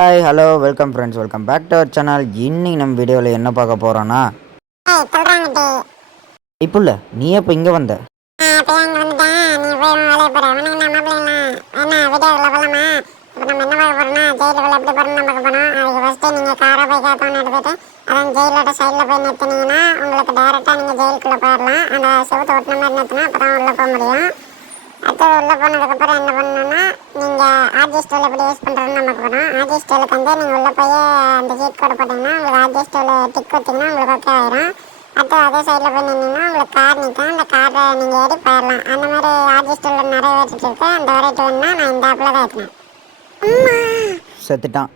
Hi hello welcome friends, welcome back to our channel. இன்னைக்கு நம்ம வீடியோவில் என்ன பார்க்க போகிறோன்னா, இப்புள்ள நீ எப்போ இங்கே வந்த? அடுத்து உள்ளே போனதுக்கப்புறம் என்ன பண்ணணும்னா, நீங்கள் ஆர்ஜி ஸ்டோவில் எப்படி யூஸ் பண்ணுறதுன்னு நமக்கு போகிறோம். ஆர்ஜி ஸ்டோலுக்கு வந்து நீங்கள் உள்ளே போய் அந்த ஹீட் கோடை போட்டிங்கன்னா உங்களுக்கு ஆர்ஜி ஸ்டோவில் டிக் வச்சிங்கன்னா உங்களுக்கு ஓகே ஆயிரும். அடுத்து அதே சைடில் போய் நின்னீங்கன்னா உங்களுக்கு கார் நிற்கும். அந்த காரை நீங்கள் ஏறி போயிடலாம். அந்த மாதிரி ஆர்ஜி ஸ்டோவில் நிறைய வெரைட்டி இருக்குது. அந்த வெரைட்டி வேணுன்னா நான் இந்த ஆப்பில் தான் ஏற்றினேன். செத்துட்டான்.